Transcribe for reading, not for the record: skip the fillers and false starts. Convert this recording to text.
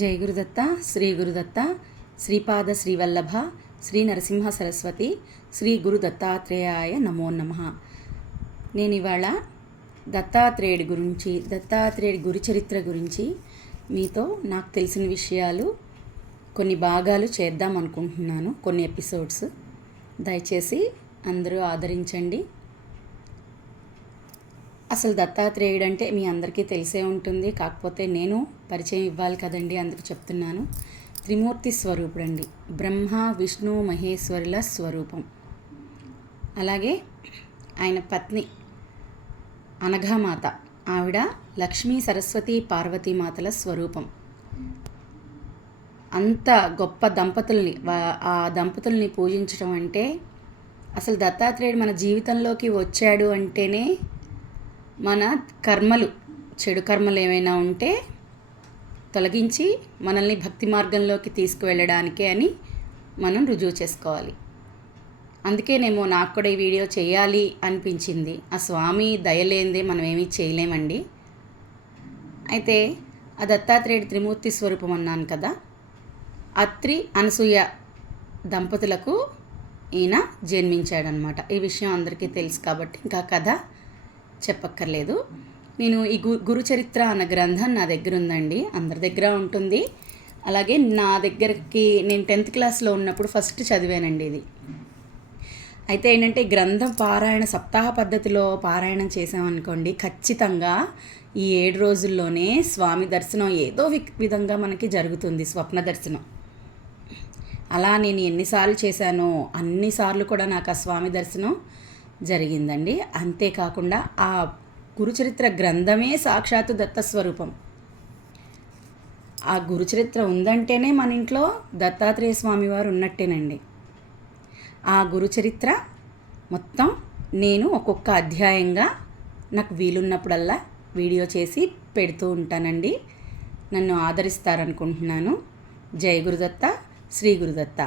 జై గురుదత్త, శ్రీ గురుదత్త, శ్రీపాద శ్రీవల్లభ, శ్రీ నరసింహ సరస్వతి, శ్రీ గురు దత్తాత్రేయాయ నమో నమః. నేను ఇవాళ దత్తాత్రేయుడి గురించి, దత్తాత్రేయుడి గురుచరిత్ర గురించి మీతో నాకు తెలిసిన విషయాలు కొన్ని భాగాలు చేద్దాం అనుకుంటున్నాను, కొన్ని ఎపిసోడ్స్. దయచేసి అందరూ ఆదరించండి. అసలు దత్తాత్రేయుడు అంటే మీ అందరికీ తెలిసే ఉంటుంది, కాకపోతే నేను పరిచయం ఇవ్వాలి కదండి, అందుకు చెప్తున్నాను. త్రిమూర్తి స్వరూపుడు అండి, బ్రహ్మ విష్ణు మహేశ్వరుల స్వరూపం. అలాగే ఆయన పత్ని అనఘామాత, ఆవిడ లక్ష్మీ సరస్వతి పార్వతీమాతల స్వరూపం. అంత గొప్ప దంపతుల్ని, ఆ దంపతుల్ని పూజించడం అంటే, అసలు దత్తాత్రేయుడు మన జీవితంలోకి వచ్చాడు అంటేనే మన కర్మలు, చెడు కర్మలు ఏమైనా ఉంటే తొలగించి మనల్ని భక్తి మార్గంలోకి తీసుకువెళ్ళడానికే అని మనం రుజువు చేసుకోవాలి. అందుకేనేమో నాకు కూడా ఈ వీడియో చేయాలి అనిపించింది. ఆ స్వామి దయలేందే మనం ఏమీ చేయలేమండి. అయితే ఆ దత్తాత్రేయుడు త్రిమూర్తి స్వరూపం అన్నాను కదా, అత్రి అనసూయ దంపతులకు ఈయన జన్మించాడనమాట. ఈ విషయం అందరికీ తెలుసు కాబట్టి ఇంకా కథ చెప్పక్కర్లేదు. నేను ఈ గురుచరిత్ర అన్న గ్రంథం నా దగ్గర ఉందండి, అందరి దగ్గర ఉంటుంది. అలాగే నా దగ్గరికి నేను 10th క్లాస్లో ఉన్నప్పుడు ఫస్ట్ చదివానండి ఇది. అయితే ఏంటంటే గ్రంథం పారాయణ సప్తాహ పద్ధతిలో పారాయణం చేసామనుకోండి, ఖచ్చితంగా ఈ 7 రోజుల్లోనే స్వామి దర్శనం ఏదో విధంగా మనకి జరుగుతుంది, స్వప్న దర్శనం. అలా నేను ఎన్నిసార్లు చేశానో అన్నిసార్లు కూడా నాకు ఆ స్వామి దర్శనం జరిగిందండి. అంతేకాకుండా ఆ గురుచరిత్ర గ్రంథమే సాక్షాత్తు దత్తస్వరూపం. ఆ గురుచరిత్ర ఉందంటేనే మన ఇంట్లో దత్తాత్రేయ స్వామి వారు ఉన్నట్టేనండి. ఆ గురుచరిత్ర మొత్తం నేను ఒక్కొక్క అధ్యాయంగా నాకు వీలున్నప్పుడల్లా వీడియో చేసి పెడుతూ ఉంటానండి. నన్ను ఆదరిస్తారనుకుంటున్నాను. జై గురుదత్త, శ్రీ గురుదత్త.